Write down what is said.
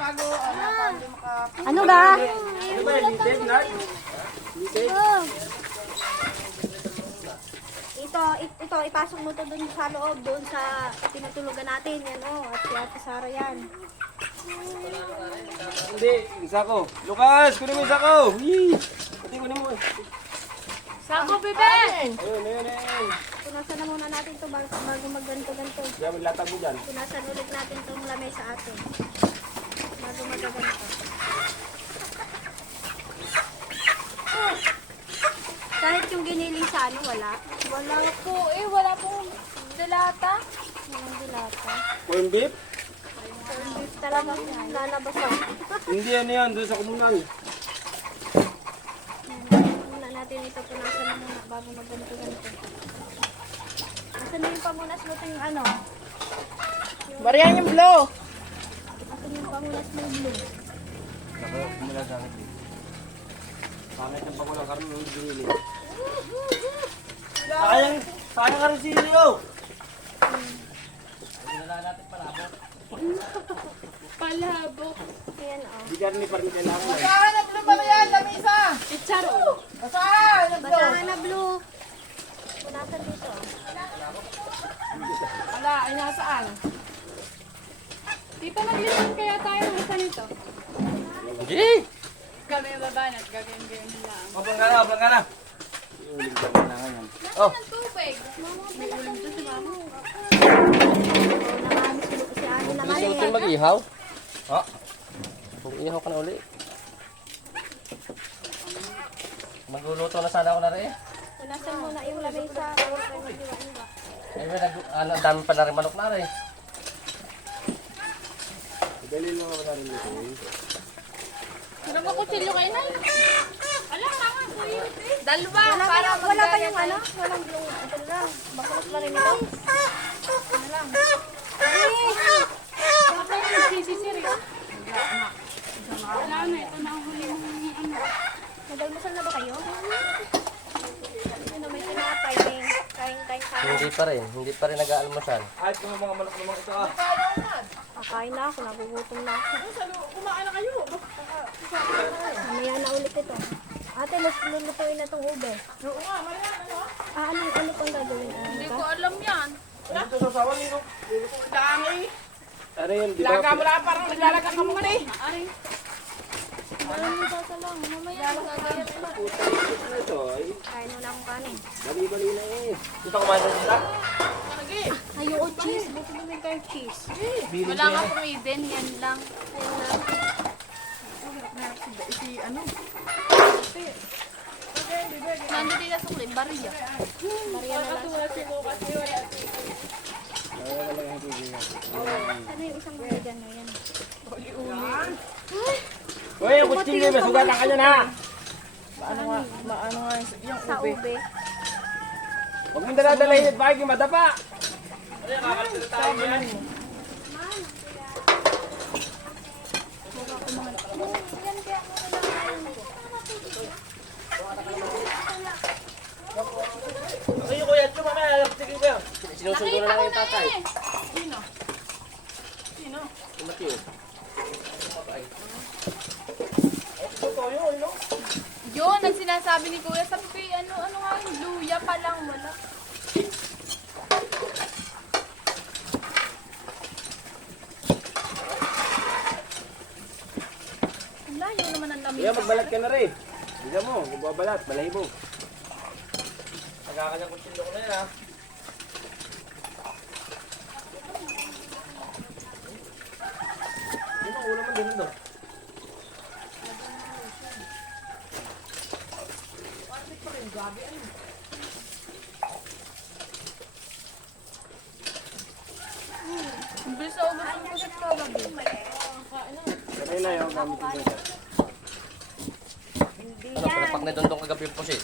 Ano ba? Ano ba yung lited, Nat? Lited? Ito, ipasok mo to dun sa loob, doon sa tinutulugan natin. Yan at si Ate Sara yan. Hindi, isa ko. Lucas, kunin mo isa ko. Yee! Pati kunin mo. Sako, bebe! Ayun. Punasan na muna natin to bago magganto-ganto. Kaya maglatag mo dyan. Punasan ulit natin itong lamay sa atin. Bago magaganto. Kahit yung giniling sa ano, wala. Wala po wala pong dilata. Walang dilata. Corn beef? Beef talaga lalabas ako. Hindi, ano yan, doon sa komunal. Muna natin ito, punasan na muna bago magganto-ganto. Asan na yung pamunas mo ito yung ano? Bariyan yung blow. Asan yung pamunas mo yung blue? Ako, kumula sa akin. Pangit ang pakulang karne, hindi binili. Sayang ka rin sili, oh! Palabok. Ayan Hindi karne pa rin kailangan. Basahan na ba yan, lamisa? Icharo. Basahan na Basahan na blue. Punasan dito. Ala, ay nasaan? Tita, naglisan kaya tayo ng isa nito. Hindi! Kami yung babanat, gagawin nila. Abang ka na. Iuling ka kailangan yan. Oh! Ng tubig. May ulam to si mama. Si Ani naman Gusto mo eh. ito mag-ihaw? Ha? Kung ihaw ka na uli. Magluluto na sana ako na rin. Punasan mo na yung lamay sa magdiwa-diwa. Ang dami pa na rin manok na rin. Dali lang ako na rin ito. Nagkakutsilyo kayo na. Ala, nga, kuya. Dalawa, Wala para wala pa yung ano? Walang blue. Ito lang. Bakulot na rin ito. Ano lang. Baka yung nagsisisir eh. Wala na, ito na ang huli mong ano. Nagalmusal na ba kayo? Ano may tinapay eh. Kain-kain sa Hindi pa rin nag-aalmusal. Ay, kung mga manok naman ito ah. Kakain na ako. Nagugutom na ako. Kumain na kayo. Mamaya na ulit ito. Ate, lulutuin na itong ube. Oo nga, Marian, ano? Ano pang gagawin? Hindi ko alam yan. Dito sa sawan nito. Dami. Ano yun? Di Laga ba? mo lang, parang naglalaga ka mo nga eh. Ari. Alam mo sa lang. Mamaya gagawin ko. Puta, ito na ito. Ay, Kain mo na akong kanin. bali-bali na eh. Dito kumain sa sila? Lagi. Ayoko cheese. Buti naman kayo cheese. Wala ka pong iden, yan lang. Si ano? Nandito yung sukli, bariya. Maria na lang. Wala si Lucas, wala. Ano yung isang bigyan na yan? Uy, yung kutsilyo, may sugatan ka dyan ha! Maano nga yung Sa ube. Huwag mong daladalahin at bakit yung madapa! Ay, kuya, ito mamaya, sige ko yan. Sinusundo na lang yung tatay. Sino? Si Mateo. Yun, ang sinasabi ni Kuya. Sabi ko, ano nga yung luya pa lang, wala. Ang layo naman ang lamig. Kuya, magbalat ka na rin. Bisa mo, magbabalat, balahibo. Nagkakanyang kutsilyo ko na yan ha. Yun ang ulam ang din doon. Ang bilis sa ubos ang kusip ko, gabi. Sabay na yung gamit yung doon. Hindi Ano, pinapak na doon kagabi yung pusit.